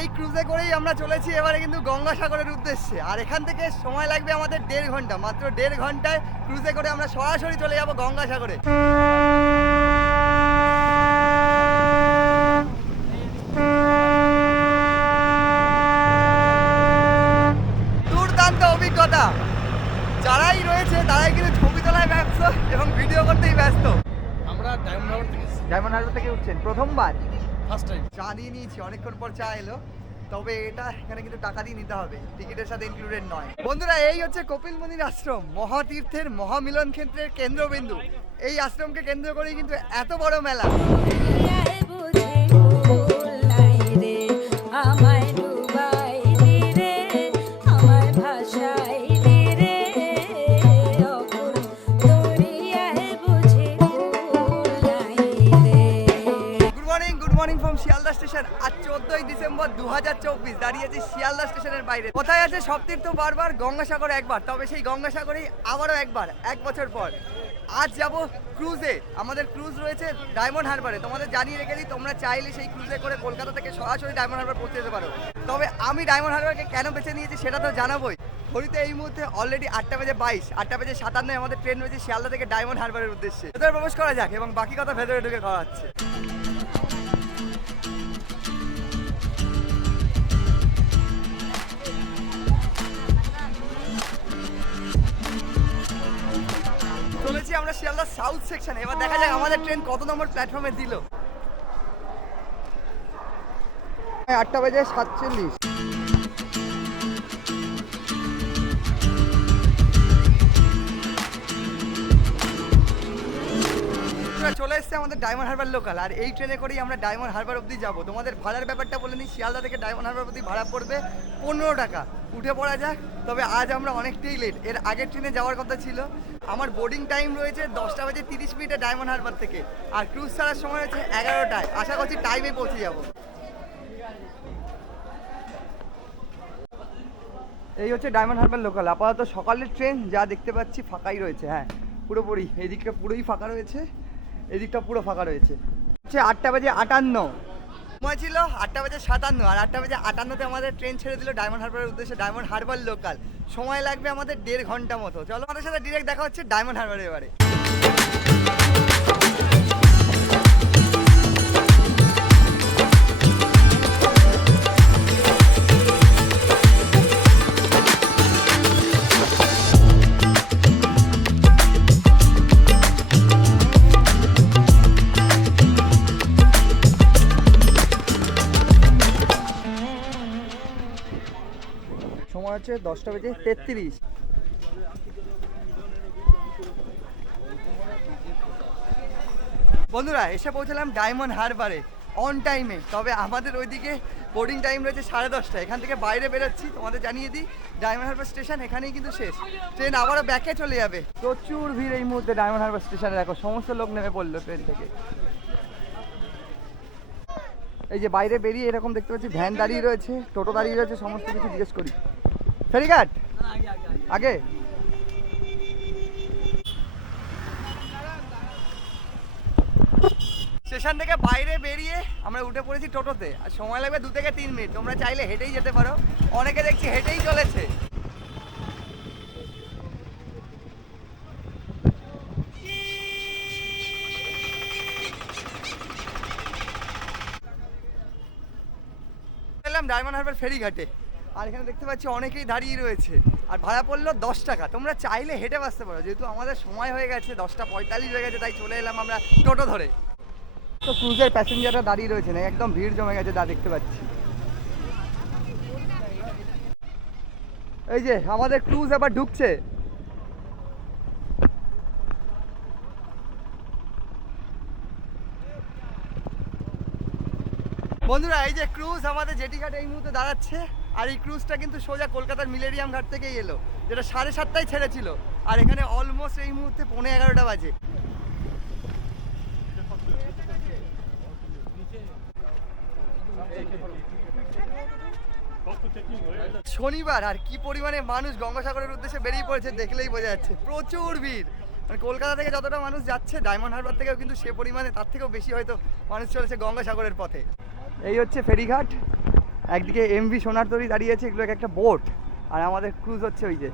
এই ক্রুজে করেই আমরা চলেছি এবারে কিন্তু গঙ্গাসাগরের উদ্দেশ্যে। আর এখান থেকে সময় লাগবে আমাদের 1.5 ঘন্টা, মাত্র 1.5 ঘন্টায় ক্রুজে করে আমরা সরাসরি চলে যাব গঙ্গাসাগরে। দুর্দান্ত অভিজ্ঞতা, যারাই রয়েছে তারাই কিন্তু ছবি তোলায় ব্যস্ত এবং ভিডিও করতেই ব্যস্ত। আমরা ডায়মন্ড হারবার থেকে উঠছেন প্রথমবার? First time. চা দিয়ে নিয়েছি, অনেকক্ষণ পর চা এলো, তবে এটা এখানে কিন্তু টাকা দিয়ে নিতে হবে, টিকিটের সাথে ইনক্লুডেড নয়। বন্ধুরা, এই হচ্ছে কপিল মুনির আশ্রম, মহাতীর্থের মহামিলন ক্ষেত্রের কেন্দ্রবিন্দু। এই আশ্রমকে কেন্দ্র করেই কিন্তু এত বড় মেলা। শিয়ালদা স্টেশন আজ 14ই ডিসেম্বর 2024 দাঁড়িয়েছি শিয়ালদা স্টেশনের বাইরে। কোথায় আছে সব তীর্থ বারবার, গঙ্গাসাগর একবার, তবে সেই গঙ্গাসাগরেই আবারও একবার 1 বছর পর। আজ যাব ক্রুজে, আমাদের ক্রুজ রয়েছে ডায়মন্ড হারবারে। তোমাদের জানিয়ে রেখে দিই, তোমরা চাইলে সেই ক্রুজে করে কলকাতা থেকে সরাসরি ডায়মন্ড হারবার পৌঁছে যেতে পারো। তবে আমি ডায়মন্ড হারবারকে কেন বেছে নিয়েছি সেটা তো জানাবোই। ঘড়িতে এই মুহূর্তে অলরেডি 8:22, 8:57 আমাদের ট্রেন রয়েছে শিয়ালদা থেকে ডায়মন্ড হারবারের উদ্দেশ্যে। ভেতরে প্রবেশ করা যাক এবং বাকি কথা ভেতরে ঢুকে করা হচ্ছে। চলেছি আমরা শিয়ালদা সাউথ সেকশনে। এবার দেখা যাক আমাদের ট্রেন কত নম্বর প্ল্যাটফর্মে দিল। 8:47। চলে এসছে আমাদের ডায়মন্ড হারবার লোকাল, আর এই ট্রেনে করেই আমরা ডায়মন্ড হারবার অবধি যাব। তোমাদের ভাড়ার ব্যাপারটা বলে নিই, শিয়ালদা থেকে ডায়মন্ড হারবার অবধি ভাড়া পড়বে 15 টাকা। উঠে পড়া যাক। তবে আজ আমরা অনেকটাই লেট, এর আগের ট্রেনে যাওয়ার কথা ছিল। আমার বোর্ডিং টাইম রয়েছে 10:30 ডায়মন্ড হারবার থেকে, আর ক্রুজ ছাড়ার সময় হচ্ছে 11টায়। আশা করছি টাইমে পৌঁছে যাব। এই হচ্ছে ডায়মন্ড হারবার লোকাল। আপাতত সকালের ট্রেন যা দেখতে পাচ্ছি ফাঁকাই রয়েছে। হ্যাঁ, পুরোপুরি এই দিকটা পুরোই ফাঁকা রয়েছে, এই দিকটা পুরো ফাঁকা রয়েছে। হচ্ছে 8:58 সময় ছিল, 8:57, আর 8:58 আমাদের ট্রেন ছেড়ে দিল ডায়মন্ড হারবারের উদ্দেশ্যে। ডায়মন্ড হারবার লোকাল, সময় লাগবে আমাদের 1.5 ঘন্টা মতো। চলো আমাদের সাথে ডিরেক্ট দেখা হচ্ছে ডায়মন্ড হারবারে এবারে। সময় হচ্ছে 10:33। বন্ধুরা, এসে পৌঁছলাম ডায়মন্ড হারবারে অন টাইমে। তবে আমাদের ওইদিকে বোর্ডিং টাইম রয়েছে 10:30। এখান থেকে বাইরে বেরোচ্ছি, তোমাদের জানিয়ে দিই ডায়মন্ড হারবার স্টেশন এখানেই কিন্তু শেষ। ট্রেন আবারও ব্যাকে চলে যাবে। প্রচুর ভিড় এই মুহূর্তে ডায়মন্ড হারবার স্টেশনে। দেখো সমস্ত লোক নেমে পড়লো ট্রেন থেকে। এই যে বাইরে বেরিয়ে এরকম দেখতে পাচ্ছি ভ্যান দাঁড়িয়ে রয়েছে, টোটো দাঁড়িয়ে রয়েছে, সমস্ত কিছু জিজ্ঞেস করি। ফেরিঘাট আগে। স্টেশন থেকে বাইরে বেরিয়ে আমরা উঠে পড়েছি টোটোতে, আর সময় লাগবে 2 থেকে 3 মিনিট। তোমরা চাইলে হেঁটেই যেতে পারো, অনেকে দেখছি হেঁটেই চলেছে। ডায়মন্ড হারবার ফেরিঘাটে, আর এখানে দেখতে পাচ্ছি অনেকেই দাঁড়িয়ে রয়েছে, আর ভাড়া পড়লো 10 টাকা। তোমরা চাইলে হেঁটে বাসতে পারো, যেহেতু আমাদের সময় হয়ে গেছে 10:45 হয়ে গেছে, তাই চলে এলাম আমরা টোটো ধরে। তো ক্রুজের প্যাসেঞ্জাররা দাঁড়িয়ে রয়েছে না, একদম ভিড় জমে গেছে যা দেখতে পাচ্ছি। এই যে আমাদের ক্রুজ আবার ঢুকছে। বন্ধুরা, এই যে ক্রুজ আমাদের জেটি ঘাটে এই মুহূর্তে দাঁড়াচ্ছে, আর এই ক্রুজটা কিন্তু সোজা কলকাতার মিলেনিয়াম ঘাট থেকেই এলো, যেটা 7:30টায় ছেড়েছিল। আর এখানে অলমোস্ট এই মুহূর্তে 11:15 বাজে। শনিবার, আর কি পরিমাণে মানুষ গঙ্গাসাগরের উদ্দেশ্যে বেরিয়ে পড়েছে দেখলেই বোঝা যাচ্ছে। প্রচুর ভিড়, মানে কলকাতা থেকে যতটা মানুষ যাচ্ছে ডায়মন্ড হারবার থেকেও কিন্তু সে পরিমাণে, তার থেকেও বেশি হয়তো মানুষ চলেছে গঙ্গাসাগরের পথে। এই হচ্ছে ফেরিঘাট, একদিকে এমভি সোনার তরী দাঁড়িয়ে আছে, এগুলো একটা বোট, আর আমাদের ক্রুজ হচ্ছে ওই যে।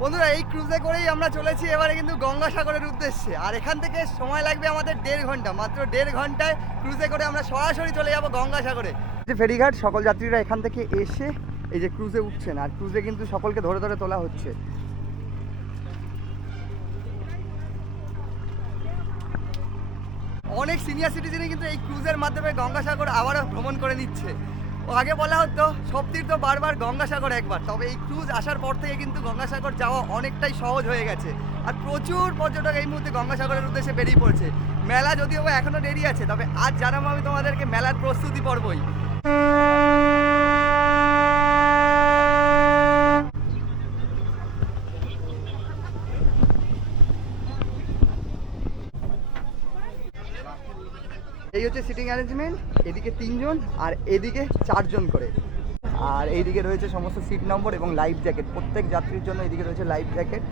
বন্ধুরা এই ক্রুজে করেই আমরা চলেছি এবারে কিন্তু গঙ্গাসাগরের উদ্দেশ্যে, আর এখান থেকে সময় লাগবে আমাদের 1.5 ঘন্টা, মাত্র 1.5 ঘন্টায় ক্রুজে করে আমরা সরাসরি চলে যাব গঙ্গাসাগরে। যে ফেরিঘাট, সকল যাত্রীরা এখান থেকে এসে এই যে ক্রুজে উঠছেন, আর ক্রুজে কিন্তু সকলকে ধরে ধরে তোলা হচ্ছে। অনেক সিনিয়র সিটিজেনই কিন্তু এই ক্রুজের মাধ্যমে গঙ্গাসাগর আবারও ভ্রমণ করে নিচ্ছে। আগে বলা হতো সব তীর্থ বারবার গঙ্গাসাগর একবার, তবে এই ক্রুজ আসার পর থেকে কিন্তু গঙ্গাসাগর যাওয়া অনেকটাই সহজ হয়ে গেছে, আর প্রচুর পর্যটক এই মুহূর্তে গঙ্গাসাগরের উদ্দেশ্যে বেরিয়ে পড়ছে। মেলা যদিও এখনো দেরি আছে, তবে আজ জানাবো আমি তোমাদেরকে মেলার প্রস্তুতি পর্বই। এই হচ্ছে সিটিং অ্যারেঞ্জমেন্ট, এদিকে 3 জন আর এদিকে 4 জন করে, আর এইদিকে রয়েছে সমস্ত সিট নম্বর এবং লাইফ জ্যাকেট, প্রত্যেক যাত্রীর জন্য এদিকে রয়েছে লাইফ জ্যাকেট।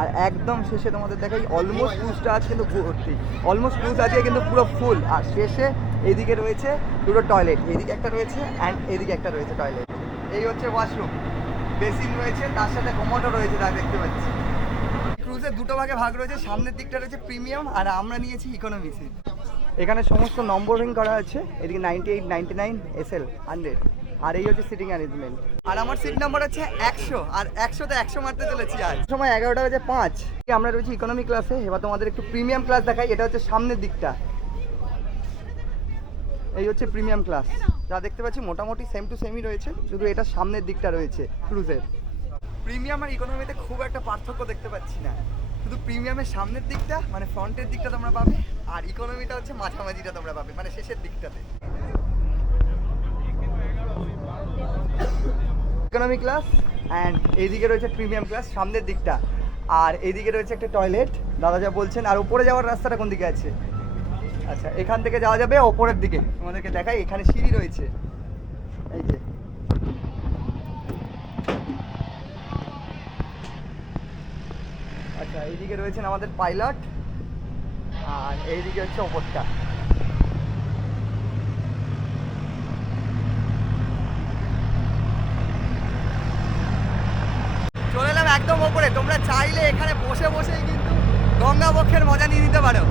আর একদম শেষে তোমাদের দেখাই অলমোস্ট ক্রুজটা আছে কিন্তু ভর্তি, অলমোস্ট ক্রুজ আজকে কিন্তু পুরো ফুল। আর শেষে এইদিকে রয়েছে দুটো টয়লেট, এইদিকে একটা রয়েছে অ্যান্ড এদিকে একটা রয়েছে টয়লেট। এই হচ্ছে ওয়াশরুম, বেসিন রয়েছে, তার সাথে কোমোডও রয়েছে, তা দেখতে পাচ্ছি। ক্রুজের দুটো ভাগে ভাগ রয়েছে, সামনের দিকটা রয়েছে প্রিমিয়াম আর আমরা নিয়েছি ইকোনমি সিট। এখানে সমস্ত নম্বরিং করা আছে, এদিকে 98, 99, SL 100, আর এই হচ্ছে সিটিং অ্যারেঞ্জমেন্ট। আর আমার সিট নাম্বার হচ্ছে 100, আর 100তে 100 মারতে চলেছি। আজ সময় 11:05, আমরা রয়েছি ইকোনমি ক্লাসে। এবার তোমাদের একটু প্রিমিয়াম ক্লাস দেখাই, এটা হচ্ছে সামনের দিকটা, এই হচ্ছে প্রিমিয়াম ক্লাস। যা দেখতে পাচ্ছি মোটামুটি সেম টু সেমই রয়েছে, শুধু এটা সামনের দিকটা রয়েছে ক্রুজের। প্রিমিয়াম আর ইকোনমিতে খুব একটা পার্থক্য দেখতে পাচ্ছি না, শুধু প্রিমিয়ামের সামনের দিকটা মানে ফ্রন্টের দিকটা তোমরা পাবে, আর ইকোনমিটা হচ্ছে মাঝামাঝিটা তোমরা পাবে মানে শেষের দিকটাতে। ইকোনমি ক্লাস অ্যান্ড এইদিকে রয়েছে প্রিমিয়াম ক্লাস সামনের দিকটা, আর এইদিকে রয়েছে একটা টয়লেট, দাদা যা বলছেন। আর উপরে যাওয়ার রাস্তাটা কোন দিকে আছে? আচ্ছা, এখান থেকে যাওয়া যাবে ওপরের দিকে, তোমাদেরকে দেখাই, এখানে সিঁড়ি রয়েছে, এই যে। আচ্ছা, এইদিকে রয়েছেন আমাদের পাইলট, আর এইদিকে হচ্ছে ওপরটা। চলে এলাম একদম ওপরে, তোমরা চাইলে এখানে বসে বসেই কিন্তু গঙ্গা বক্ষের মজা নিয়ে নিতে পারো।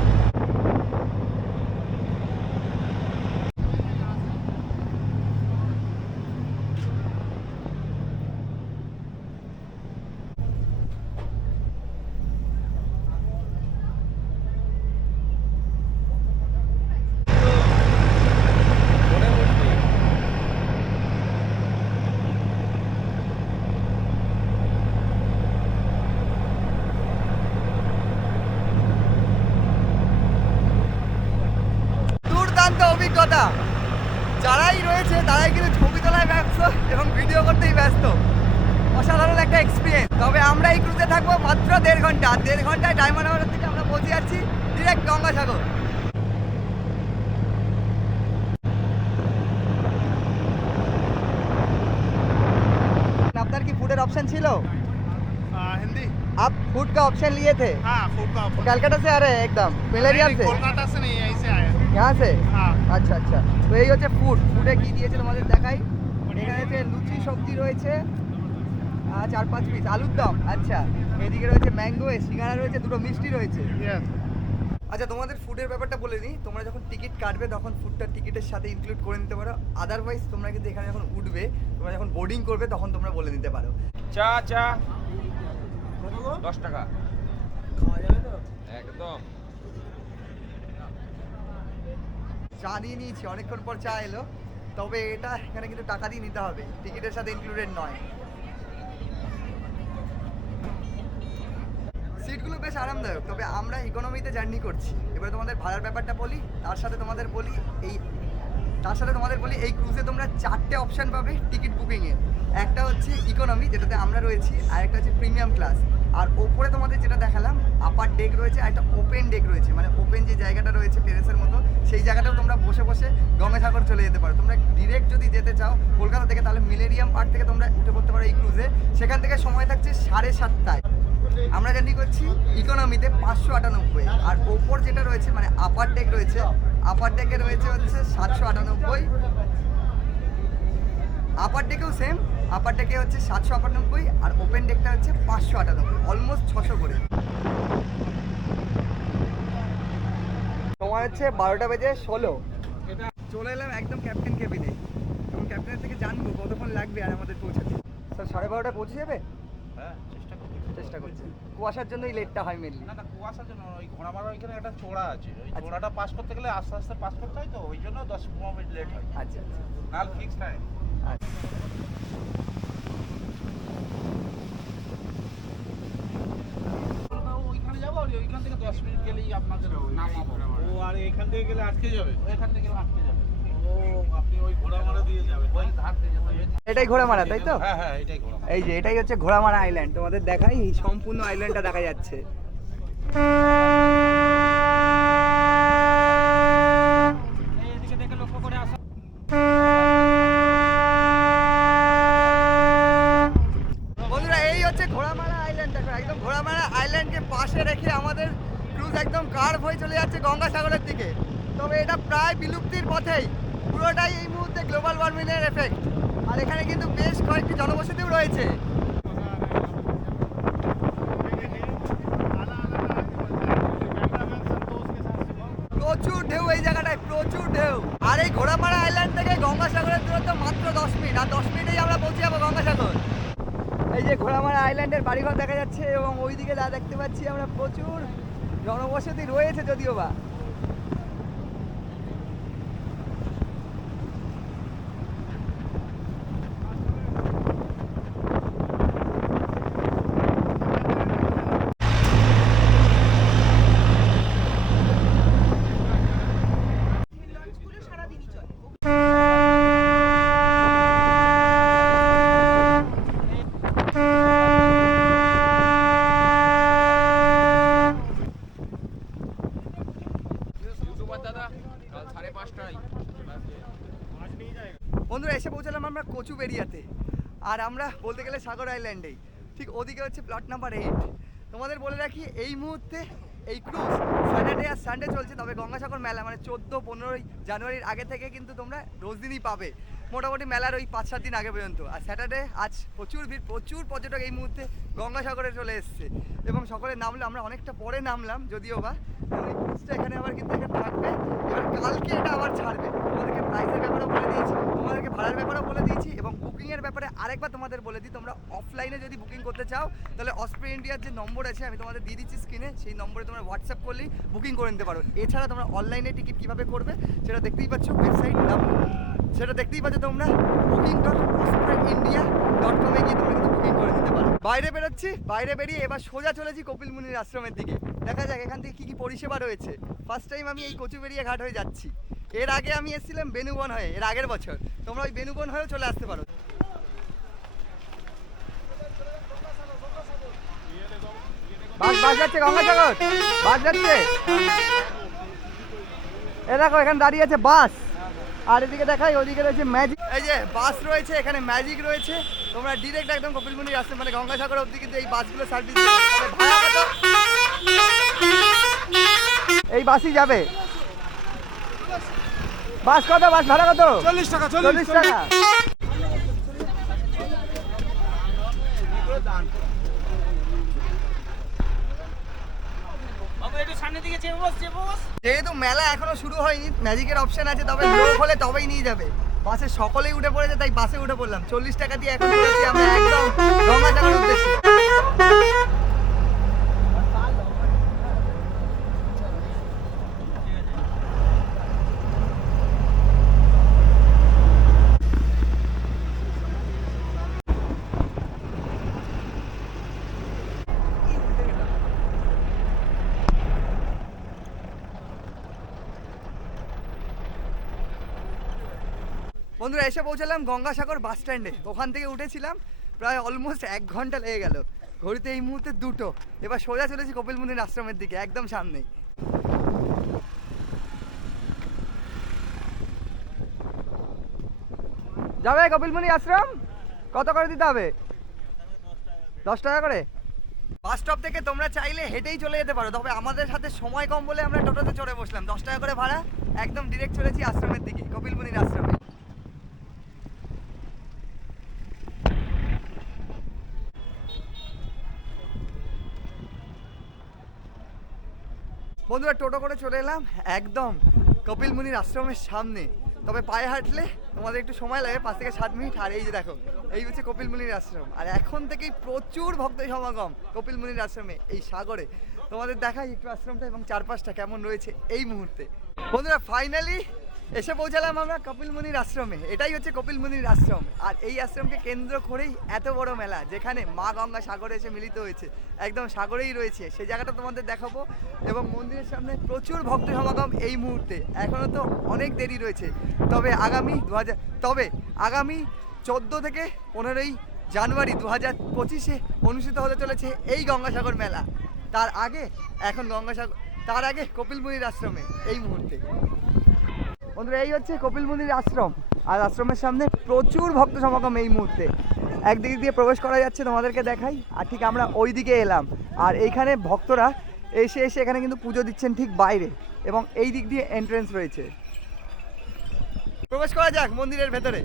অভিজ্ঞতা, যারাই রয়েছে তারাই কিন্তু ছবি তোলায় ব্যস্ত এবং ভিডিও করতেই ব্যস্ত। অসাধারণ একটা এক্সপিরিয়েন্স। তবে আমরা এই ক্রুজে থাকবো মাত্র 1.5 ঘন্টা, আর 1.5 ঘন্টায় ডায়মন্ড হারবার থেকে আমরা পৌঁছে যাচ্ছি ডিরেক্ট গঙ্গাসাগর। আপনার কি ফুডের অপশন ছিল? हिंदी। आप फूड का ऑप्शन लिए थे? हाँ, फूड का ऑप्शन। कलकत्ता से आ रहे हैं एकदम मिलेरिया से? कोलकाता से नहीं, यहीं से आए। यहाँ से? हाँ। আচ্ছা আচ্ছা, তো এই হচ্ছে ফুড। ফুডে কি দিয়েছে তোমাদের দেখাই। এখানে হচ্ছে লুচি সবজি রয়েছে 4-5 পিস, আলুর দম, আচ্ছা এদিকে রয়েছে ম্যাঙ্গো, সিঙ্গারা রয়েছে, দুটো মিষ্টি রয়েছে। Yes। আচ্ছা, তোমাদের ফুডের ব্যাপারটা বলে নিই, তোমরা যখন টিকিট কাটবে তখন ফুডটা টিকিটের সাথে ইনক্লুড করে নিতে পারো, আদারওয়াইজ তোমরা কিন্তু এখানে যখন উঠবে, তোমরা যখন বোর্ডিং করবে তখন তোমরা বলে নিতে পারো। চা 10 টাকা খাওয়া যাবে তো? একদম। চা নিয়ে নিয়েছি, অনেকক্ষণ পর চা এলো, তবে এটা এখানে কিন্তু টাকা দিয়ে নিতে হবে, টিকিটের সাথে ইনক্লুডেড নয়। সিটগুলো বেশ আরামদায়ক, তবে আমরা ইকোনমিতে জার্নি করছি। এবারে তোমাদের ভাড়ার ব্যাপারটা বলি, তার সাথে তোমাদের বলি এই ক্রুজে তোমরা 4টে অপশান পাবে টিকিট বুকিংয়ে। একটা হচ্ছে ইকোনমি, যেটাতে আমরা রয়েছি, আর একটা হচ্ছে প্রিমিয়াম ক্লাস, আর ওপরে তোমাদের যেটা দেখালাম আপার ডেক রয়েছে, আর একটা ওপেন ডেক রয়েছে, মানে ওপেন যে জায়গাটা রয়েছে টেরেসের মতো, সেই জায়গাটাও তোমরা বসে বসে গঙ্গাসাগর চলে যেতে পারো। তোমরা ডিরেক্ট যদি যেতে চাও কলকাতা থেকে, তাহলে মিলেনিয়াম পার্ক থেকে তোমরা উঠে পড়তে পারো এই ক্রুজে। সেখান থেকে সময় থাকছে 7:30টায়। আমরা জার্নি করছি ইকোনমিতে 598, আর ওপর যেটা রয়েছে মানে আপার ডেক রয়েছে, আপার ডেকে রয়েছে হচ্ছে 798। আপার ডেকেও সেম, আপার ডেকে হচ্ছে 798 আর ওপেন ডেকটা হচ্ছে 598, অলমোস্ট 600 করে। তোমার হচ্ছে 12:16 চলে এলাম একদম ক্যাপ্টেন কেবিনে, এবং ক্যাপ্টেনের থেকে জানবো কতক্ষণ লাগবে আর আমাদের পৌঁছাতে। স্যার 12:30 পৌঁছে যাবে? হ্যাঁ, চেষ্টা করছি, কুয়াশার জন্যই লেটটা হয় মেনলি। না কুয়াশার জন্য ওই ঘোড়ামারা ওইখানে একটা চোড়া আছে, ওই আচ্ছা। চোড়াটা পাস করতে গেলে আস্তে আস্তে পাস করতে হয়, তো ওই জন্য 10-15 মিনিট লেট হয়। আচ্ছা আচ্ছা নাল ফিক্স টাইম। আচ্ছা। ওইখানে যাবো, আর ওইখান থেকে 10 মিনিট গেলেই আপনাদের নামাবো। ও আর এখান থেকে গেলে আটকে যাবে। ওইখান থেকে আটকে যাবে। ও আপনি ওই ঘোড়ামারা দিয়ে যাবেন। ওই ধার থেকে যেতে হবে। এটাই ঘোড়ামারা, তাই তো? হ্যাঁ হ্যাঁ, এটাই ঘোড়ামারা। এই যে এটাই হচ্ছে ঘোড়ামারা আইল্যান্ড, তোমাদের দেখাই, এই সম্পূর্ণ আইল্যান্ডটা দেখা যাচ্ছে। এইদিকে দেখে লক্ষ্য করে আসা। বন্ধুরা এই হচ্ছে ঘোড়ামারা আইল্যান্ড, দেখো একদম ঘোড়ামারা আইল্যান্ডকে পাশে রেখে আমাদের ক্রুজ একদম কার্ভ হয়ে চলে যাচ্ছে গঙ্গাসাগরের দিকে। তবে এটা প্রায় বিলুপ্তির পথেই, পুরোটাই এই মুহূর্তে গ্লোবাল ওয়ার্মিংয়ের এফেক্ট। আর এখানে কিন্তু বেশ কয়েকটি জনবসতিও রয়েছে। প্রচুর ঢেউ এই জায়গাটায়, প্রচুর ঢেউ। আর এই ঘোড়ামারা আইল্যান্ড থেকে গঙ্গাসাগরের দূরত্ব মাত্র 10 মিনিট, আর 10 মিনিটেই আমরা পৌঁছে যাবো গঙ্গাসাগর। এই যে ঘোড়ামারা আইল্যান্ডের বাড়িঘর দেখা যাচ্ছে, এবং ওইদিকে যা দেখতে পাচ্ছি আমরা প্রচুর জনবসতি রয়েছে যদিও বা। বন্ধুরা এসে পৌঁছালাম আমরা কচুবেড়িয়াতে, আর আমরা বলতে গেলে সাগর আইল্যান্ডেই, ঠিক ওদিকে হচ্ছে প্লট নাম্বার 8। তোমাদের বলে রাখি এই মুহূর্তে এই ক্রুজ স্যাটারডে আর সানডে চলছে, তবে গঙ্গাসাগর মেলা মানে 14-15 জানুয়ারির আগে থেকে কিন্তু তোমরা রোজ দিনই পাবে, মোটামুটি মেলার ওই 5-7 দিন আগে পর্যন্ত। আর স্যাটারডে আজ প্রচুর ভিড়, প্রচুর পর্যটক এই মুহূর্তে গঙ্গাসাগরে চলে এসছে, এবং সকলে নামলো, আমরা অনেকটা পরে নামলাম যদিও বা। এই ক্রুজটা এখানে আবার কিন্তু এখানে থাকবে, এবার কালকে এটা আবার ছাড়বে। তোমাদেরকে প্রাইসের ব্যাপারেও বলে দিয়েছি, তোমাদেরকে ভাড়ার ব্যাপারেও বলে দিয়েছি, এবং বুকিংয়ের ব্যাপারে আরেকবার তোমাদের বলে দিই, তোমরা অফলাইনে যদি বুকিং করতে চাও তাহলে অসপ্রে ইন্ডিয়ার যে নম্বর আছে আমি তোমাদের দিয়ে দিচ্ছি স্ক্রিনে, সেই নম্বরে তোমরা হোয়াটসঅ্যাপ করলেই বুকিং করে নিতে পারো। এছাড়া তোমরা অনলাইনে টিকিট কীভাবে করবে সেটা দেখতেই পাচ্ছ, ওয়েবসাইট নাম সেটা দেখতেই পাচ্ছ তোমরা, booking.ospreyindia.com-এ গিয়ে তোমরা কিন্তু বুকিং করে নিতে পারো। বাইরে বেরোচ্ছি, বাইরে বেরিয়ে এবার সোজা চলেছি কপিল মুনির আশ্রমের দিকে। দেখা যাক এখান থেকে কী কী পরিষেবা রয়েছে। ফার্স্ট টাইম আমি এই কচুবেড়িয়া ঘাট হয়ে যাচ্ছি, এর আগে আমি এসেছিলাম বেনুবন হয়ে, এর আগের বছর। তোমরা ওই বেনুবন হয়েও চলে আসতে পারো। বাস যাচ্ছে গঙ্গাসাগর, বাস যাচ্ছে। এ দেখো এখানে দাঁড়িয়ে আছে বাস, আর এদিকে দেখাই ওদিকে রয়েছে ম্যাজিক। এই যে বাস রয়েছে, এখানে ম্যাজিক রয়েছে, তোমরা ডিরেক্ট একদম কপিলমুনির আসতে মানে গঙ্গাসাগর অবধি কিন্তু এই বাসগুলো সার্ভিস দিবে। ভাড়া কত? এই বাসই যাবে। বাস কত? বাস ভাড়া কত? 40 টাকা। 40 টাকা। যেহেতু মেলা এখনো শুরু হয়নি, ম্যাজিকের অপশন আছে, তবে লোক হলে তবেই নিয়ে যাবে। বাসে সকলেই উঠে পড়েছে, তাই বাসে উঠে পড়লাম। 40 টাকা দিয়ে এখন চলেছি আমরা একদম গঙ্গাসাগর উদ্দেশ্যে। বন্ধুরা এসে পৌঁছালাম গঙ্গাসাগর বাস স্ট্যান্ডে, ওখান থেকে উঠেছিলাম, প্রায় অলমোস্ট 1 ঘন্টা লেগে গেল। ঘড়িতে এই মুহূর্তে 2টো। এবার সোজা চলেছি কপিল মুনির আশ্রমের দিকে, একদম সামনেই। যাবে কপিল মুনির আশ্রম? কত করে দিতে হবে? 10 টাকা করে। বাস স্টপ থেকে তোমরা চাইলে হেঁটেই চলে যেতে পারো, তবে আমাদের সাথে সময় কম বলে আমরা টোটোতে চড়ে বসলাম। 10 টাকা করে ভাড়া, একদম ডিরেক্ট চলেছি আশ্রমের দিকে, কপিল মুনির আশ্রমে। বন্ধুরা টোটো করে চলে এলাম একদম কপিল মুনির আশ্রমের সামনে। তবে পায়ে হাঁটলে তোমাদের একটু সময় লাগে, 5 থেকে 7 মিনিট। আর এই যে দেখো, এই হচ্ছে কপিল মুনির আশ্রম। আর এখন থেকেই প্রচুর ভক্ত সমাগম কপিল মুনির আশ্রমে, এই সাগরে। তোমাদের দেখাই একটু আশ্রমটা এবং চারপাশটা কেমন রয়েছে এই মুহূর্তে। বন্ধুরা ফাইনালি এসে পৌঁছালাম আমরা কপিল মুনির আশ্রমে। এটাই হচ্ছে কপিল মুনির আশ্রম। আর এই আশ্রমকে কেন্দ্র করেই এত বড় মেলা, যেখানে মা গঙ্গা সাগরে এসে মিলিত হয়েছে, একদম সাগরেই রয়েছে। সেই জায়গাটা তোমাদের দেখাবো। এবং মন্দিরের সামনে প্রচুর ভক্ত সমাগম এই মুহূর্তে। এখনও তো অনেক দেরি রয়েছে, তবে আগামী 14 থেকে 15ই জানুয়ারি 2025-এ অনুষ্ঠিত হতে চলেছে এই গঙ্গাসাগর মেলা। তার আগে কপিল মুনির আশ্রমে এই মুহূর্তে। বন্ধুরা এই হচ্ছে কপিল মুনির আশ্রম। আর আশ্রমের সামনে প্রচুর ভক্ত সমাগম এই মুহূর্তে। একদিক দিয়ে প্রবেশ করা যাচ্ছে, তোমাদেরকে দেখাই। আর ঠিক আমরা ওই দিকে এলাম। আর এইখানে ভক্তরা এসে এখানে কিন্তু পুজো দিচ্ছেন ঠিক বাইরে, এবং এই দিক দিয়ে এন্ট্রেন্স রয়েছে। প্রবেশ করা যাক মন্দিরের ভেতরে।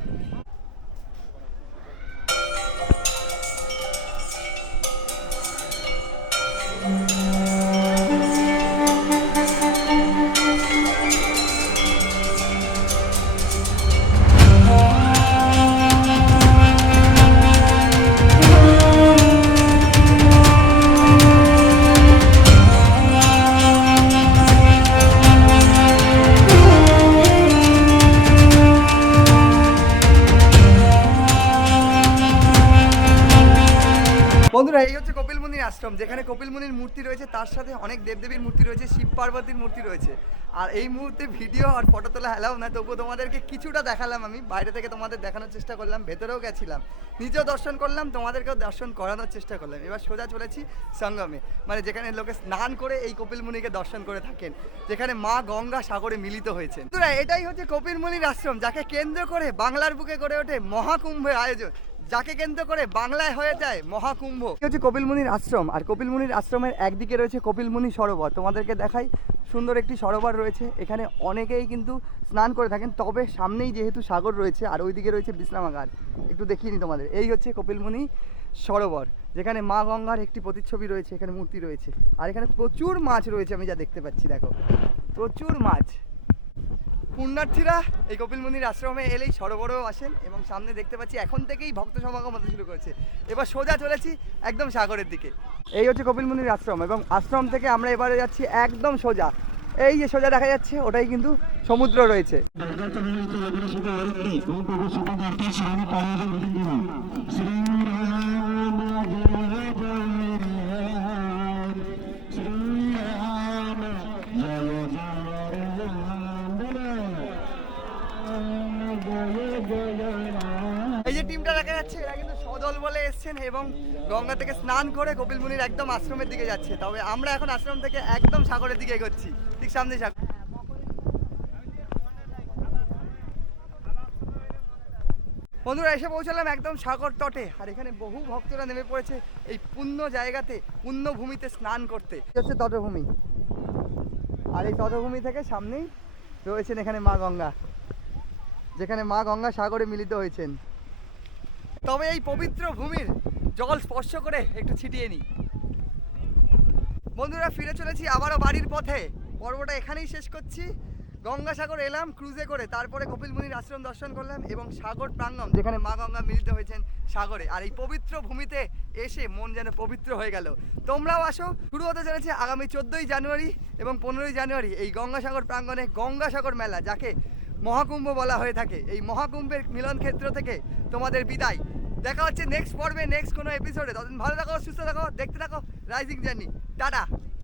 বন্ধুরা এই হচ্ছে কপিল মুনির আশ্রম, যেখানে কপিল মুনির মূর্তি রয়েছে, তার সাথে অনেক দেবদেবীর মূর্তি রয়েছে, শিব পার্বতীর মূর্তি রয়েছে। আর এই মুহূর্তে ভিডিও আর ফটো তোলা অ্যালাউ না, তবুও তোমাদেরকে কিছুটা দেখালাম। আমি বাইরে থেকে তোমাদের দেখানোর চেষ্টা করলাম, ভেতরেও গেছিলাম, নিজেও দর্শন করলাম, তোমাদেরকেও দর্শন করানোর চেষ্টা করলাম। এবার সোজা চলেছি সঙ্গমে, মানে যেখানে লোকে স্নান করে এই কপিল মুনিকে দর্শন করে থাকেন, যেখানে মা গঙ্গা সাগরে মিলিত হয়েছেন। বন্ধুরা এটাই হচ্ছে কপিল মুনির আশ্রম, যাকে কেন্দ্র করে বাংলার বুকে গড়ে ওঠে মহাকুম্ভের আয়োজন, যাকে কেন্দ্র করে বাংলায় হয়ে যায় মহাকুম্ভ। হচ্ছে কপিল মুনির আশ্রম। আর কপিল মুনির আশ্রমের একদিকে রয়েছে কপিল মুনি সরোবর। তোমাদেরকে দেখাই, সুন্দর একটি সরোবর রয়েছে। এখানে অনেকেই কিন্তু স্নান করে থাকেন, তবে সামনেই যেহেতু সাগর রয়েছে, আর ওইদিকে রয়েছে বিশ্রামাগার। একটু দেখিয়ে নিই তোমাদের। এই হচ্ছে কপিল মুনি সরোবর, যেখানে মা গঙ্গার একটি প্রতিচ্ছবি রয়েছে, এখানে মূর্তি রয়েছে। আর এখানে প্রচুর মাছ রয়েছে, আমি যা দেখতে পাচ্ছি, দেখো প্রচুর মাছ। পুণ্যার্থীরা এই কপিল মুনির আশ্রমে এলেই সরোবরেও আসেন, এবং সামনে দেখতে পাচ্ছি এখন থেকেই ভক্ত সমাগম হতে শুরু করেছে। এবার সোজা চলেছি একদম সাগরের দিকে। এই হচ্ছে কপিল মুনির আশ্রম, এবং আশ্রম থেকে আমরা এবারে যাচ্ছি একদম সোজা। এই যে সোজা দেখা যাচ্ছে, ওটাই কিন্তু সমুদ্র রয়েছে। এই যে টিমটা দেখা যাচ্ছে, এরা কিন্তু সদল বলে এসছেন এবং গঙ্গা থেকে স্নান করে কপিল মুনির একদম আশ্রমের দিকে যাচ্ছে। তবে আমরা এখন আশ্রম থেকে একদম সাগরের দিকে এগোচ্ছি, ঠিক সামনে সাগর। বন্ধুরা এসে পৌঁছালাম একদম সাগর তটে। আর এখানে বহু ভক্তরা নেমে পড়েছে এই পুণ্য জায়গাতে, পুণ্য ভূমিতে স্নান করতে। হচ্ছে তটভূমি, আর এই তটভূমি থেকে সামনেই রয়েছেন এখানে মা গঙ্গা, যেখানে মা গঙ্গা সাগরে মিলিত হয়েছেন। তবে এই পবিত্র ভূমির জল স্পর্শ করে একটু ছিটিয়ে নিই। বন্ধুরা ফিরে চলেছি আবারও বাড়ির পথে। পর্বটা এখানেই শেষ করছি। গঙ্গাসাগর এলাম ক্রুজে করে, তারপরে কপিল মুনির আশ্রম দর্শন করলাম এবং সাগর প্রাঙ্গণ, যেখানে মা গঙ্গা মিলিত হয়েছেন সাগরে। আর এই পবিত্র ভূমিতে এসে মন যেন পবিত্র হয়ে গেল। তোমরাও আসো। শুরু হতে চলেছে আগামী 14ই জানুয়ারি এবং 15ই জানুয়ারি এই গঙ্গাসাগর প্রাঙ্গণে গঙ্গাসাগর মেলা, যাকে মহাকুম্ভ বলা হয়ে থাকে। এই মহাকুম্ভের মিলন ক্ষেত্র থেকে তোমাদের বিদায়। দেখা হচ্ছে নেক্সট পর্বে, নেক্সট কোনো এপিসোডে। ততদিন ভালো থাকো, সুস্থ থাকো, দেখতে থাকো রাইজিং জার্নি। টাটা।